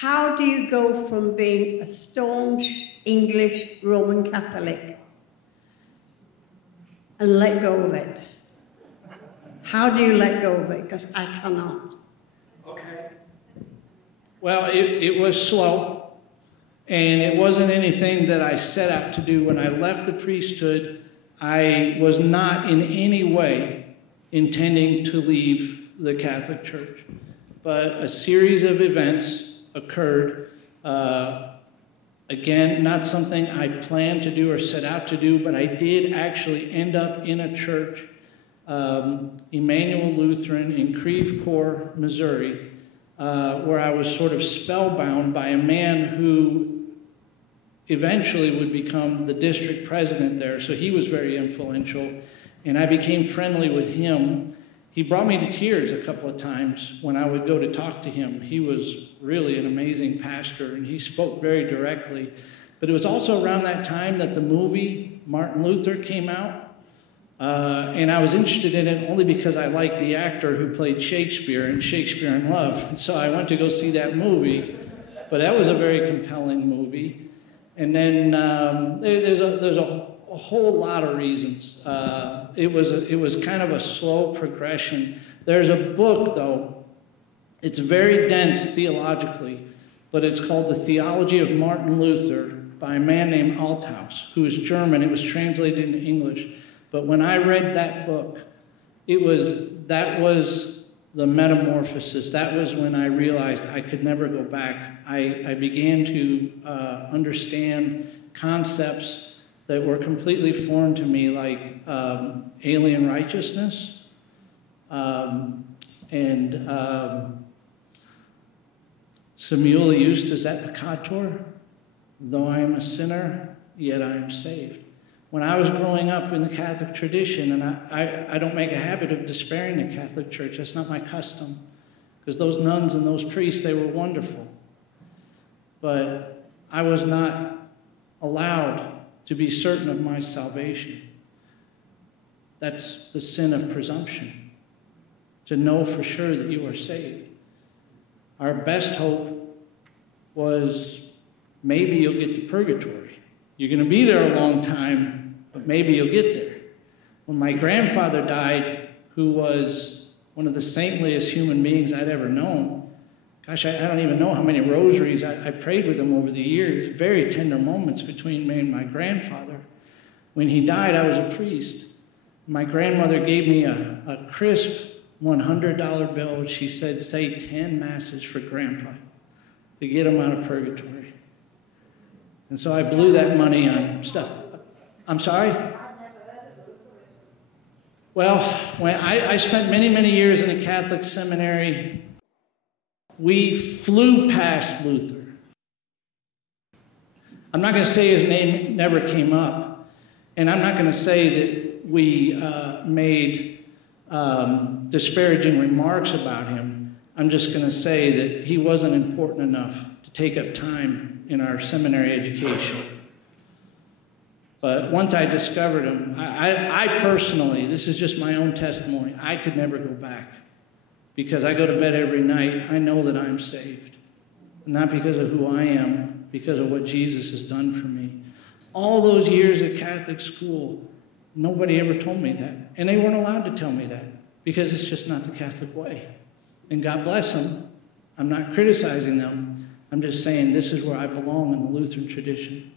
how do you go from being a staunch English Roman Catholic and let go of it? How do you let go of it? Because I cannot. Okay. Well, it was slow, and it wasn't anything that I set out to do. When I left the priesthood, I was not in any way intending to leave the Catholic Church. But a series of events occurred. Again, not something I planned to do or set out to do, but I did actually end up in a church, Emmanuel Lutheran in Creve Coeur, Missouri, where I was sort of spellbound by a man who eventually would become the district president there. So he was very influential, and I became friendly with him. He brought me to tears a couple of times when I would go to talk to him. He was really an amazing pastor, and he spoke very directly. But it was also around that time that the movie Martin Luther came out, and I was interested in it only because I liked the actor who played Shakespeare in Shakespeare in Love. And so I went to go see that movie, but that was a very compelling movie. And then there's a whole lot of reasons. It was kind of a slow progression. There's a book, though. It's very dense theologically, but it's called The Theology of Martin Luther by a man named Althaus, who is German. It was translated into English. But when I read that book, that was the metamorphosis. That was when I realized I could never go back. I began to understand concepts that were completely foreign to me, like alien righteousness, and Simula justus et peccator, though I am a sinner, yet I am saved. When I was growing up in the Catholic tradition, and I don't make a habit of despairing the Catholic Church, that's not my custom, because those nuns and those priests, they were wonderful. But I was not allowed to be certain of my salvation. That's the sin of presumption, to know for sure that you are saved. Our best hope was maybe you'll get to purgatory. You're going to be there a long time, but maybe you'll get there. When my grandfather died, who was one of the saintliest human beings I'd ever known, gosh, I don't even know how many rosaries I prayed with him over the years. Very tender moments between me and my grandfather. When he died, I was a priest. My grandmother gave me a crisp $100 bill. She said, say 10 masses for Grandpa to get him out of purgatory. And so I blew that money on stuff. I'm sorry? Well, when I spent many, many years in a Catholic seminary. We flew past Luther. I'm not going to say his name never came up, and I'm not going to say that we made disparaging remarks about him. I'm just going to say that he wasn't important enough to take up time in our seminary education. But once I discovered him, I personally, this is just my own testimony, I could never go back. Because I go to bed every night, I know that I'm saved. Not because of who I am, because of what Jesus has done for me. All those years at Catholic school, nobody ever told me that. And they weren't allowed to tell me that, because it's just not the Catholic way. And God bless them. I'm not criticizing them. I'm just saying this is where I belong in the Lutheran tradition.